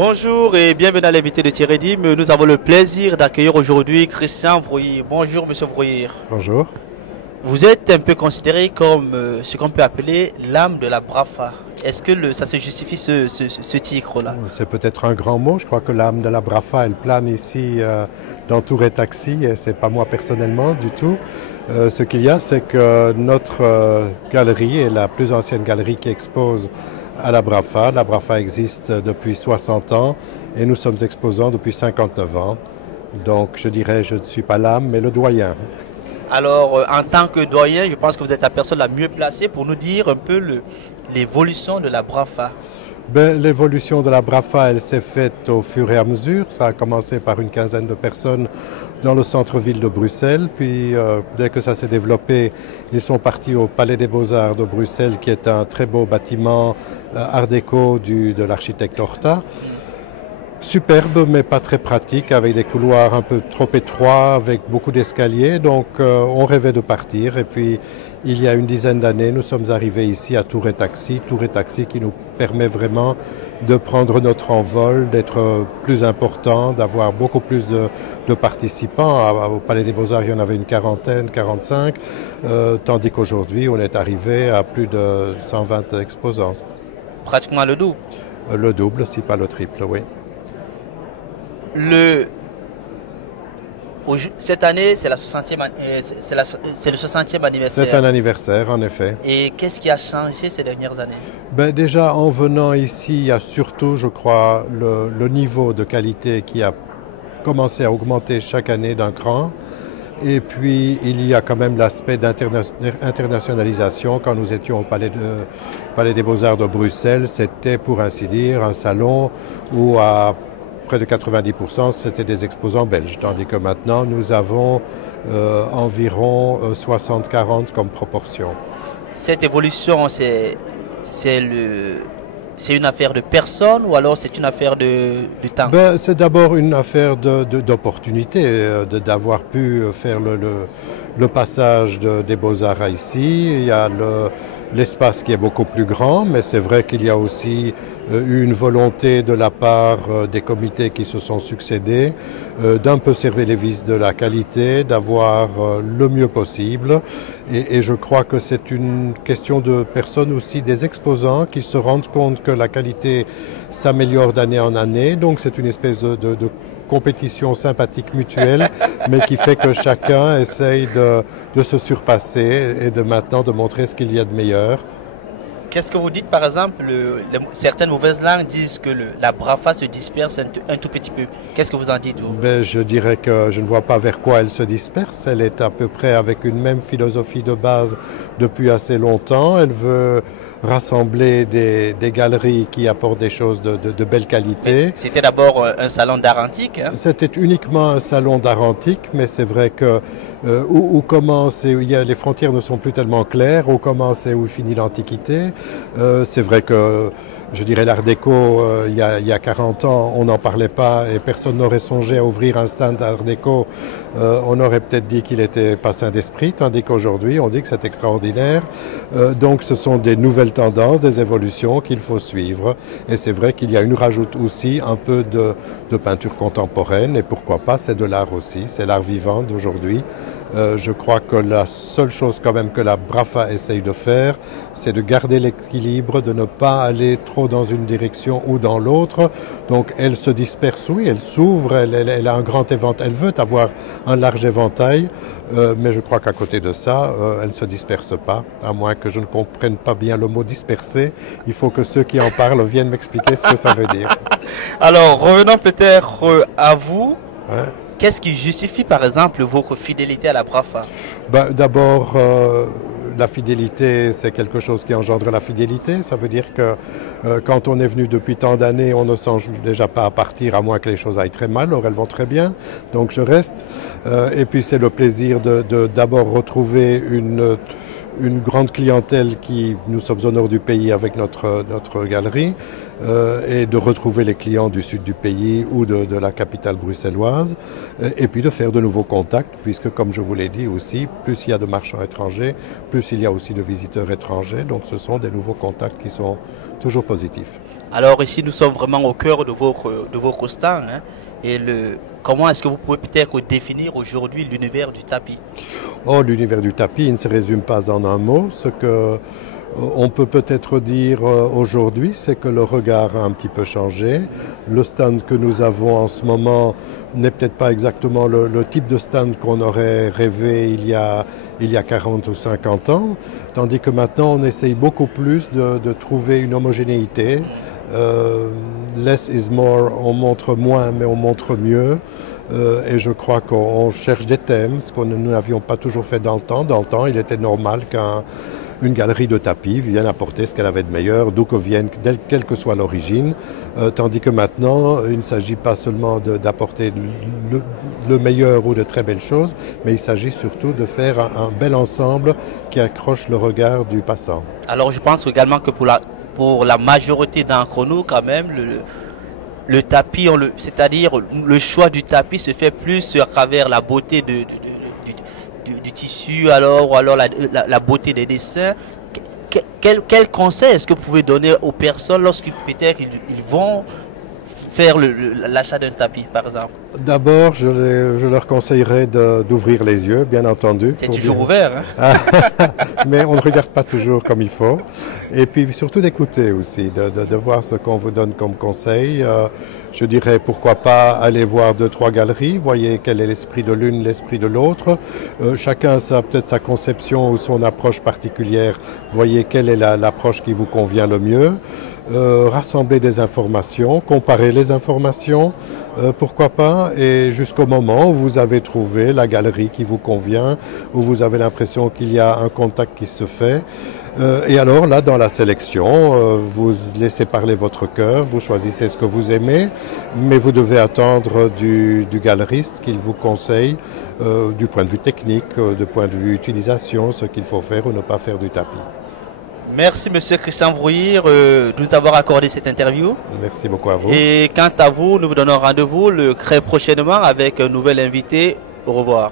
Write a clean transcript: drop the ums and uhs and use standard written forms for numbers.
Bonjour et bienvenue à l'invité de Thierry Dim. Nous avons le plaisir d'accueillir aujourd'hui Christian Vroyer. Bonjour Monsieur Vroyer. Bonjour. Vous êtes un peu considéré comme ce qu'on peut appeler l'âme de la Brafa. Est-ce que ça se justifie ce titre-là? C'est peut-être un grand mot. Je crois que l'âme de la Brafa, elle plane ici dans Tour & Taxi. Et c'est pas moi personnellement du tout. Ce qu'il y a, c'est que notre galerie est la plus ancienne galerie qui expose à la Brafa. La Brafa existe depuis 60 ans et nous sommes exposants depuis 59 ans. Donc je dirais, je ne suis pas l'âme, mais le doyen. Alors, en tant que doyen, je pense que vous êtes la personne la mieux placée pour nous dire un peu l'évolution de la Brafa. L'évolution de la Brafa, elle s'est faite au fur et à mesure. Ça a commencé par une quinzaine de personnes dans le centre-ville de Bruxelles. Puis, dès que ça s'est développé, ils sont partis au Palais des Beaux-Arts de Bruxelles, qui est un très beau bâtiment art déco de l'architecte Horta. Superbe, mais pas très pratique, avec des couloirs un peu trop étroits, avec beaucoup d'escaliers. Donc, on rêvait de partir. Et puis, il y a une dizaine d'années, nous sommes arrivés ici à Tour & Taxi. Tour & Taxi qui nous permet vraiment de prendre notre envol, d'être plus important, d'avoir beaucoup plus de participants. Au Palais des Beaux-Arts, il y en avait une quarantaine, 45, tandis qu'aujourd'hui, on est arrivé à plus de 120 exposants. Pratiquement le double. Le double, si pas le triple, oui. Cette année, c'est le 60e anniversaire. C'est un anniversaire, en effet. Et qu'est-ce qui a changé ces dernières années? Déjà, en venant ici, il y a surtout, je crois, le niveau de qualité qui a commencé à augmenter chaque année d'un cran. Et puis, il y a quand même l'aspect d'internationalisation. Quand nous étions au Palais des Beaux-Arts de Bruxelles, c'était, pour ainsi dire, un salon où à près de 90%, c'était des exposants belges, tandis que maintenant, nous avons environ 60-40 comme proportion. Cette évolution, c'est une affaire de personne ou alors c'est une affaire de temps? C'est d'abord une affaire d'opportunité, d'avoir pu faire le passage des Beaux-Arts à ici. Il y a l'espace qui est beaucoup plus grand, mais c'est vrai qu'il y a aussi eu une volonté de la part des comités qui se sont succédés d'un peu serrer les vis de la qualité, d'avoir le mieux possible. Et je crois que c'est une question de personnes aussi, des exposants qui se rendent compte que la qualité s'améliore d'année en année. Donc c'est une espèce de compétition sympathique mutuelle, mais qui fait que chacun essaye de se surpasser et maintenant de montrer ce qu'il y a de meilleur. Qu'est-ce que vous dites, par exemple, certaines mauvaises langues disent que la Brafa se disperse un tout petit peu. Qu'est-ce que vous en dites, vous? Je dirais que je ne vois pas vers quoi elle se disperse. Elle est à peu près avec une même philosophie de base depuis assez longtemps. Elle veut rassembler des galeries qui apportent des choses de belle qualité. C'était d'abord un salon d'art antique, hein? C'était uniquement un salon d'art antique, mais c'est vrai que où commence et les frontières ne sont plus tellement claires, où commence et où finit l'Antiquité. C'est vrai que, je dirais, l'art déco, il y a 40 ans, on n'en parlait pas et personne n'aurait songé à ouvrir un stand d'art déco. On aurait peut-être dit qu'il était pas sain d'esprit, tandis qu'aujourd'hui, on dit que c'est extraordinaire. Donc, ce sont des nouvelles tendances, des évolutions qu'il faut suivre. Et c'est vrai qu'il y a une rajoute aussi un peu de peinture contemporaine. Et pourquoi pas, c'est de l'art aussi, c'est l'art vivant d'aujourd'hui. Je crois que la seule chose quand même que la Brafa essaye de faire, c'est de garder l'équilibre, de ne pas aller trop dans une direction ou dans l'autre. Donc elle se disperse, oui, elle s'ouvre, elle a un grand éventail, elle veut avoir un large éventail, mais je crois qu'à côté de ça, elle ne se disperse pas, à moins que je ne comprenne pas bien le mot disperser. Il faut que ceux qui en parlent viennent m'expliquer ce que ça veut dire. Alors, revenons peut-être à vous. Ouais. Qu'est-ce qui justifie, par exemple, votre fidélité à la Brafa? D'abord, la fidélité, c'est quelque chose qui engendre la fidélité. Ça veut dire que quand on est venu depuis tant d'années, on ne songe déjà pas à partir, à moins que les choses aillent très mal. Or, elles vont très bien, donc je reste. Et puis, c'est le plaisir d'abord retrouver une grande clientèle qui, nous sommes au nord du pays avec notre galerie, et de retrouver les clients du sud du pays ou de la capitale bruxelloise, et puis de faire de nouveaux contacts, puisque comme je vous l'ai dit aussi, plus il y a de marchands étrangers, plus il y a aussi de visiteurs étrangers, donc ce sont des nouveaux contacts qui sont toujours positifs. Alors ici, nous sommes vraiment au cœur de vos stands, hein. Et comment est-ce que vous pouvez peut-être définir aujourd'hui l'univers du tapis? Oh, l'univers du tapis, il ne se résume pas en un mot. Ce que on peut peut-être dire aujourd'hui, c'est que le regard a un petit peu changé. Le stand que nous avons en ce moment n'est peut-être pas exactement le type de stand qu'on aurait rêvé il y a 40 ou 50 ans, tandis que maintenant on essaye beaucoup plus de trouver une homogénéité. Less is more, on montre moins mais on montre mieux, et je crois qu'on cherche des thèmes, ce que nous n'avions pas toujours fait dans le temps. Dans le temps, il était normal qu'une galerie de tapis vienne apporter ce qu'elle avait de meilleur, d'où que vienne, quelle que soit l'origine, tandis que maintenant, il ne s'agit pas seulement d'apporter le meilleur ou de très belles choses, mais il s'agit surtout de faire un bel ensemble qui accroche le regard du passant. Alors je pense également que pour la majorité d'entre nous, quand même, le tapis, c'est-à-dire le choix du tapis se fait plus à travers la beauté du tissu, ou alors la beauté des dessins. Quel conseil est-ce que vous pouvez donner aux personnes lorsqu'ils peut-être ils vont faire l'achat d'un tapis, par exemple? D'abord, je leur conseillerais d'ouvrir les yeux, bien entendu. C'est toujours ouvert, hein? Mais on ne regarde pas toujours comme il faut. Et puis surtout d'écouter aussi, de voir ce qu'on vous donne comme conseil. Je dirais pourquoi pas aller voir 2-3 galeries, voyez quel est l'esprit de l'une, l'esprit de l'autre. Chacun a peut-être sa conception ou son approche particulière, voyez quelle est l'approche qui vous convient le mieux. Rassembler des informations, comparer les informations, pourquoi pas, et jusqu'au moment où vous avez trouvé la galerie qui vous convient, où vous avez l'impression qu'il y a un contact qui se fait. Et alors là, dans la sélection, vous laissez parler votre cœur, vous choisissez ce que vous aimez, mais vous devez attendre du galeriste qu'il vous conseille du point de vue technique, du point de vue utilisation, ce qu'il faut faire ou ne pas faire du tapis. Merci Monsieur Christian Brouillir de nous avoir accordé cette interview. Merci beaucoup à vous. Et quant à vous, nous vous donnons rendez-vous très prochainement avec un nouvel invité. Au revoir.